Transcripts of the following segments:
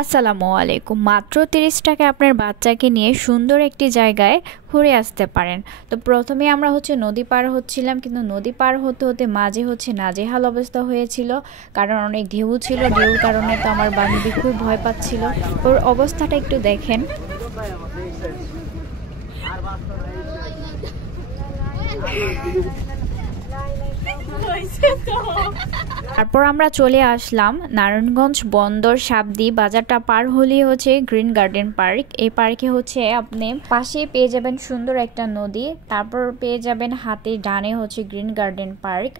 আসসালামু আলাইকুম। মাত্র 30 টাকায় আপনার বাচ্চাকে নিয়ে সুন্দর একটি জায়গায় ঘুরে আসতে পারেন। তো প্রথমে আমরা নদী পার হচ্ছিলাম, কিন্তু নদী পার হতে হতে মাঝে নাজেহাল অবস্থা হয়েছিল, কারণ অনেক ঢেউ ছিল। ঢেউর কারণে তো আমার বান্ধবী খুব ভয় পাচ্ছিল। ওর অবস্থাটা একটু দেখেন। তারপর আমরা চলে আসলাম নারায়ণগঞ্জ বন্দর সাবদি বাজারটা পার হলেই গ্রিন গার্ডেন পার্ক। এই পার্কে আপনি পাশে পেয়ে যাবেন সুন্দর একটা নদী, তারপর পেয়ে যাবেন হাতে ডানে গ্রিন গার্ডেন পার্ক।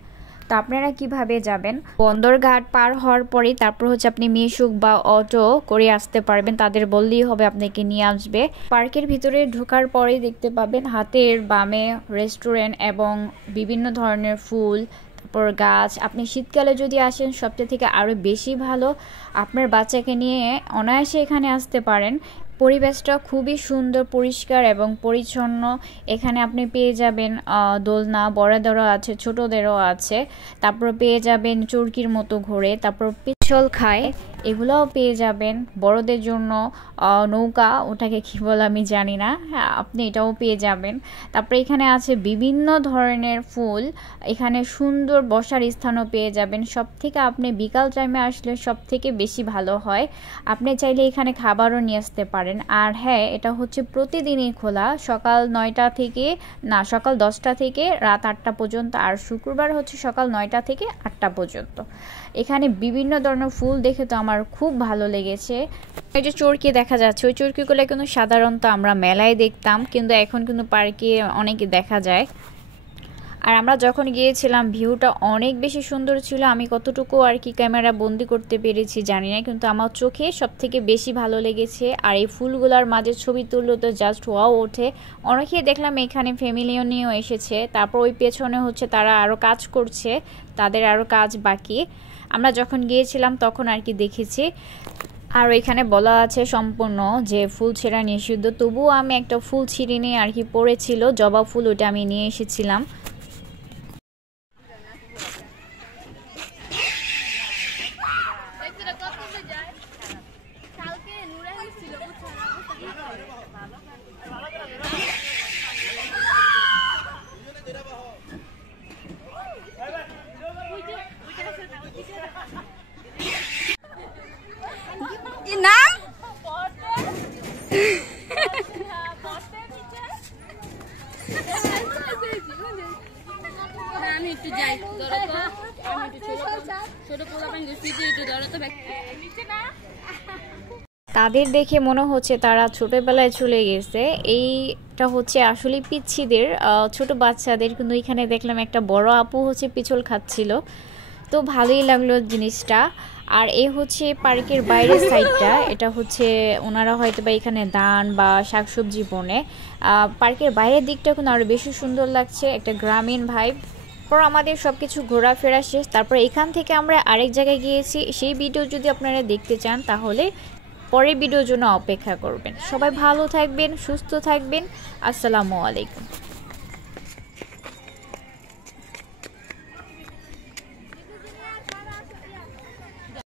তো আপনারা কিভাবে যাবেন? বন্দরঘাট পার হওয়ার পরেই তারপর আপনি মিশুক বা অটো করে আসতে পারবেন, তাদের বললেই হবে আপনাকে নিয়ে আসবে। পার্কের ভিতরে ঢোকার পরেই দেখতে পাবেন হাতের বামে রেস্টুরেন্ট এবং বিভিন্ন ধরনের ফুল, তারপর গাছ। আপনি শীতকালে যদি আসেন সবচেয়ে থেকে আরও বেশি ভালো, আপনার বাচ্চাকে নিয়ে অনায়াসে এখানে আসতে পারেন। পরিবেশটা খুবই সুন্দর, পরিষ্কার এবং পরিচ্ছন্ন। এখানে আপনি পেয়ে যাবেন দোলনা, বড়দেরও আছে, ছোটদেরও আছে। তারপর পেয়ে যাবেন চরকির মতো ঘোরে, তারপর পিছল খায়, এগুলোও পেয়ে যাবেন। বড়দের জন্য নৌকা, ওটাকে কি বলে আমি জানি না, হ্যাঁ আপনি এটাও পেয়ে যাবেন। তারপরে এখানে আছে বিভিন্ন ধরনের ফুল, এখানে সুন্দর বসার স্থানও পেয়ে যাবেন। সব থেকে আপনি বিকাল টাইমে আসলে সব থেকে বেশি ভালো হয়। আপনি চাইলে এখানে খাবারও নিয়ে আসতে পারেন। আর হ্যাঁ, এটা প্রতিদিনই খোলা, সকাল 9টা থেকে না, সকাল 10টা থেকে রাত 8টা পর্যন্ত, আর শুক্রবার সকাল 9টা থেকে 8টা পর্যন্ত। এখানে বিভিন্ন ধরনের ফুল দেখে তো আমার খুব ভালো লেগেছে। এই যে চরকি দেখা যাচ্ছে, ওই চরকিগুলো কিন্তু সাধারণত আমরা মেলায় দেখতাম, কিন্তু এখন কিন্তু পার্কে অনেকে দেখা যায়। আর আমরা যখন গিয়েছিলাম ভিউটা অনেক বেশি সুন্দর ছিল। আমি কতটুকু আর কি ক্যামেরা বন্দি করতে পেরেছি জানি না, কিন্তু আমার চোখে সব থেকে বেশি ভালো লেগেছে। আর এই ফুলগুলার মাঝে ছবি তুললে তো জাস্ট ওয়াও ওঠে। অনেকেই দেখলাম এখানে ফ্যামিলিও নিয়েও এসেছে। তারপর ওই পেছনে তারা আরও কাজ করছে, তাদের আরও কাজ বাকি। আমরা যখন গিয়েছিলাম তখন আর কি দেখেছি। আর এখানে বলা আছে সম্পূর্ণ যে ফুল ছেঁড়া নিষিদ্ধ, তবুও আমি একটা ফুল ছিঁড়ে নিয়ে আর কি পড়েছিল, জবা ফুল, ওটা আমি নিয়ে এসেছিলাম। তাদের দেখে মনে হচ্ছে তারা ছোটবেলায় চলে গেছে। এইটা আসলে পিচ্ছিদের, ছোট বাচ্চাদের, কিন্তু এখানে দেখলাম একটা বড় আপু পিছল খাচ্ছিল, তো ভালোই লাগলো জিনিসটা। আর এই পার্কের বাইরের সাইডটা, এটা ওনারা হয়তো বা এখানে ধান বা শাকসবজি বনে। পার্কের বাইরের দিকটা কিন্তু আরো বেশি সুন্দর লাগছে, একটা গ্রামীণ ভাইব। পর আমাদের সবকিছু ঘোরাফেরা শেষ, তারপর এখান থেকে আমরা আরেক জায়গায় গিয়েছি। সেই ভিডিও যদি আপনারা দেখতে চান তাহলে পরের ভিডিওর জন্য অপেক্ষা করবেন। সবাই ভালো থাকবেন, সুস্থ থাকবেন। আসসালামু আলাইকুম।